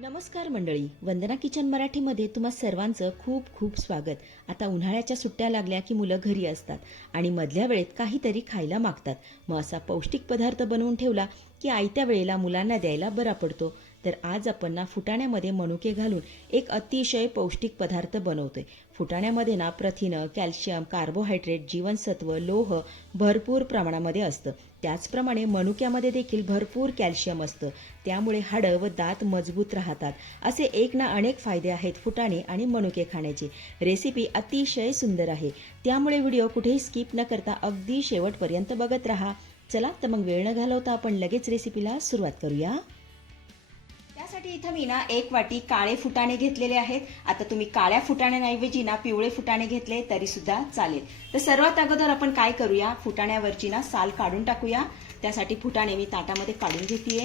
नमस्कार मंडळी, वंदना किचन मराठीमध्ये तुम्हा सर्वांचं खूप खूप स्वागत. आता उन्हाळ्याच्या सुट्ट्या लागल्या की मुलं घरी असतात आणि मधल्या वेळेत काहीतरी खायला मागतात. मग असा पौष्टिक पदार्थ बनवून ठेवला की आयत्या वेळेला मुलांना द्यायला बरा पडतो. तर आज आपण ना फुटाण्यामध्ये मनुके घालून एक अतिशय पौष्टिक पदार्थ बनवतोय. फुटाण्यामध्ये ना प्रथिनं, कॅल्शियम, कार्बोहायड्रेट, जीवनसत्व, लोह भरपूर प्रमाणामध्ये असतं. त्याचप्रमाणे मनुक्यामध्ये देखील भरपूर कॅल्शियम असतं. त्यामुळे हाडं व दात मजबूत राहतात. असे एक ना अनेक फायदे आहेत फुटाणे आणि मनुके खाण्याचे. रेसिपी अतिशय सुंदर आहे, त्यामुळे व्हिडिओ कुठेही स्किप न करता अगदी शेवटपर्यंत बघत राहा. चला तर मग वेळ न घालवता आपण लगेच रेसिपीला सुरुवात करूया. त्यासाठी इथं मी ना 1 वाटी काळे फुटाणे घेतलेले आहेत. आता तुम्ही काळ्या फुटाण्यांऐवजी ना पिवळे फुटाणे घेतले तरी सुद्धा चालेल. तर सर्वात अगोदर आपण काय करूया, फुटाण्यावरची ना साल काढून टाकूया. त्यासाठी फुटाणे मी ताटामध्ये काढून घेतेय.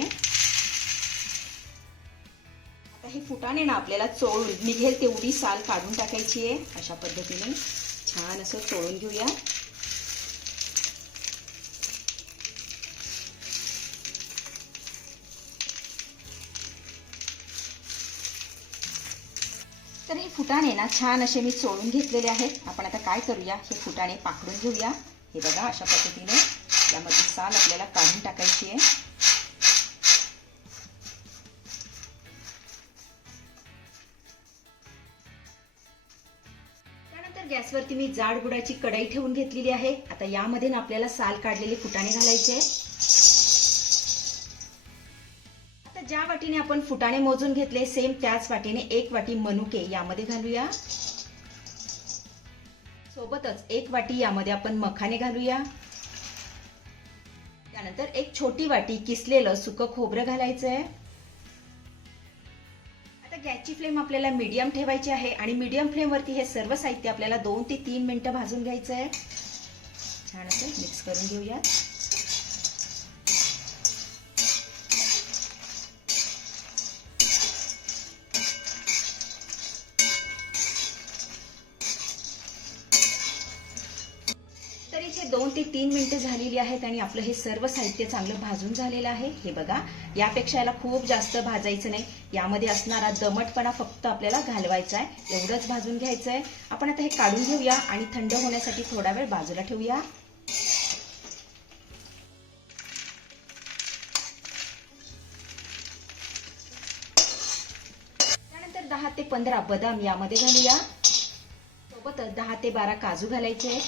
आता हे फुटाणे ना आपल्याला चोळून निघेल तेवढी साल काढून टाकायची आहे. अशा पद्धतीने छान असं चोळून घेऊया. तर हे फुटाणे ना छान असे मी चोळून घेतलेले आहेत. आपण आता काय करूया, हे फुटाणे पाकडून घेऊया. हे बघा अशा पद्धतीने यामध्ये साल आपल्याला काढून टाकायची आहे. त्यानंतर गॅसवरती मी जाड बुडाची कढई ठेवून घेतलेली आहे. आता यामध्ये ना आपल्याला साल काढलेले फुटाणे घालायचे. ज्या वाटीने आपण फुटाणे मोजून घेतले सेम त्याच वाटीने 1 वाटी मनुके यामध्ये घालूया. सोबतच 1 वाटी यामध्ये आपण मखाने घालूया. त्यानंतर एक छोटी वाटी किसलेलं सुकं खोबरं घालायचं आहे. आता गॅसची फ्लेम आपल्याला मीडियम ठेवायची आहे आणि मीडियम फ्लेमवरती हे सर्व साहित्य आपल्याला 2 ते 3 मिनिटं भाजून घ्यायचं आहे. छान असं मिक्स करून घेऊया. तर इथे 2 ते 3 मिनिटं झालेली आहेत आणि आपलं हे सर्व साहित्य चांगलं भाजून झालेलं आहे. हे बघा, यापेक्षा याला खूप जास्त भाजायचं नाही. यामध्ये असणारा दमटपणा फक्त आपल्याला घालवायचा आहे, एवढंच भाजून घ्यायचं आहे. आपण आता हे काढून घेऊया आणि थंड होण्यासाठी थोडा वेळ बाजूला ठेवूया. त्यानंतर 10 ते 15 बदाम यामध्ये घालूया. सोबतच 10 ते 12 काजू घालायचे.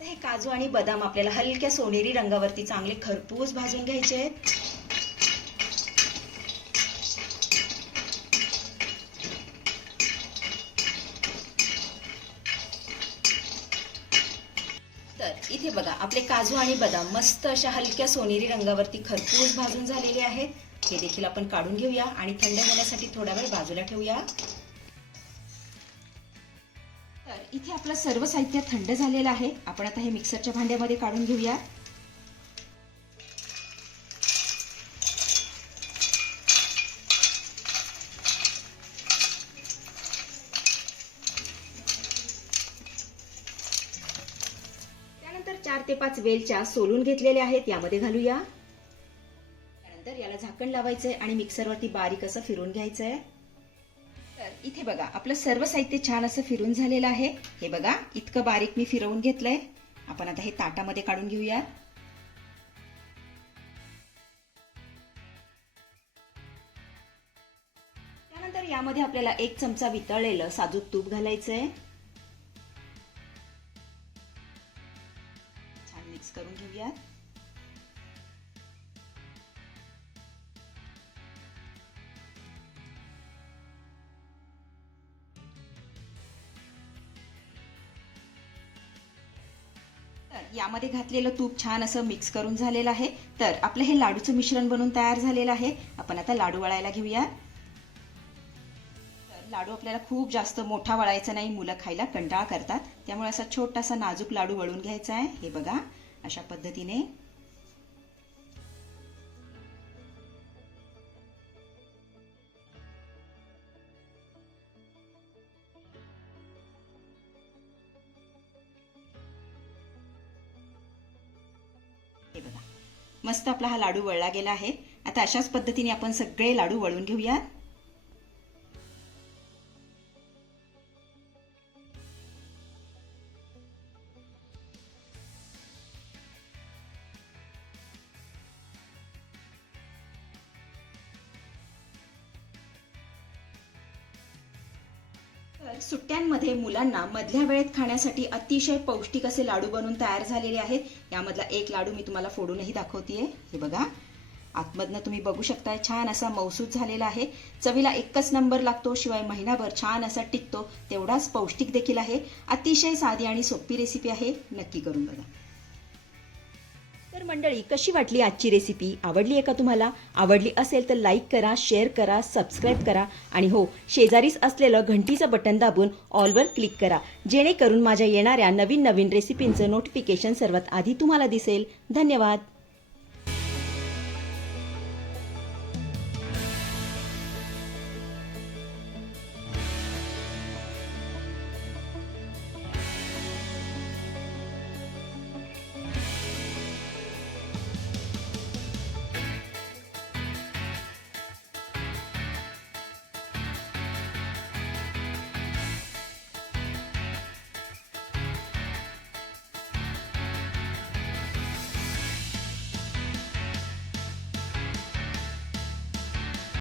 हे काजू आणि बदाम आपल्याला हलक्या सोनेरी रंगावरती चांगले खरपूस भाजून घ्यायचे आहेत. तर इथे बघा आपले काजू आणि बदाम मस्त अशा हलक्या सोनेरी रंगावरती खरपूस भाजून झालेले आहेत. हे देखील आपण काढून घेऊया आणि थंड होण्यासाठी थोडा वेळ बाजूला ठेवूया. तर इथे आपलं सर्व साहित्य थंड झालेलं आहे. आपण आता हे मिक्सरच्या भांड्यामध्ये काढून घेऊया. त्यानंतर 4 ते 5 वेलच्या सोलून घेतलेल्या आहेत, यामध्ये घालूया. त्यानंतर याला झाकण लावायचंय आणि मिक्सरवरती बारीक असं फिरून घ्यायचंय. तर इथे बघा आपलं सर्व साहित्य छान असं फिरून झालेलं आहे. हे बघा इतकं बारीक मी फिरवून घेतलंय. आपण आता हे ताटामध्ये काढून घेऊया. त्यानंतर यामध्ये आपल्याला 1 चमचा वितळलेलं साजूक तूप घालायचंय. छान मिक्स करून घेऊया. यामध्ये घातलेलं तूप छान असं मिक्स करून झालेलं आहे. तर आपलं हे लाडूचं मिश्रण बनून तयार झालेलं आहे. आपण आता लाडू वळायला घेऊया. तर लाडू आपल्याला खूप जास्त मोठा वळायचा नाही, मुलं खायला कंटाळा करतात. त्यामुळे असा छोटासा नाजूक लाडू वळून घ्यायचा आहे. हे बघा अशा पद्धतीने. हे बघा मस्त आपला हा लाडू वळला गेला आहे. आता अशाच पद्धतीने आपण सगळे लाडू वळून घेऊया. तर सुट्ट्यांमध्ये मुलांना मधल्या वेळेत खाण्यासाठी अतिशय पौष्टिक असे लाडू बनवून तयार झालेले आहेत. यामधला एक लाडू मी तुम्हाला फोडूनही दाखवतेय. हे बघा, आतमधनं तुम्ही बघू शकताय छान असा मौसूद झालेला आहे. चवीला एकच नंबर लागतो, शिवाय महिनाभर छान असा टिकतो. तेवढाच पौष्टिक देखील आहे. अतिशय साधी आणि सोपी रेसिपी आहे, नक्की करून बघा. तर मंडळी, कशी वाटली आजची रेसिपी? आवडली आहे का तुम्हाला? आवडली असेल तर लाईक करा, शेअर करा, सबस्क्राईब करा आणि हो, शेजारीच असलेलं घंटीचं बटन दाबून ऑलवर क्लिक करा, जेणेकरून माझ्या येणाऱ्या नवीन नवीन रेसिपींचं नोटिफिकेशन सर्वात आधी तुम्हाला दिसेल. धन्यवाद.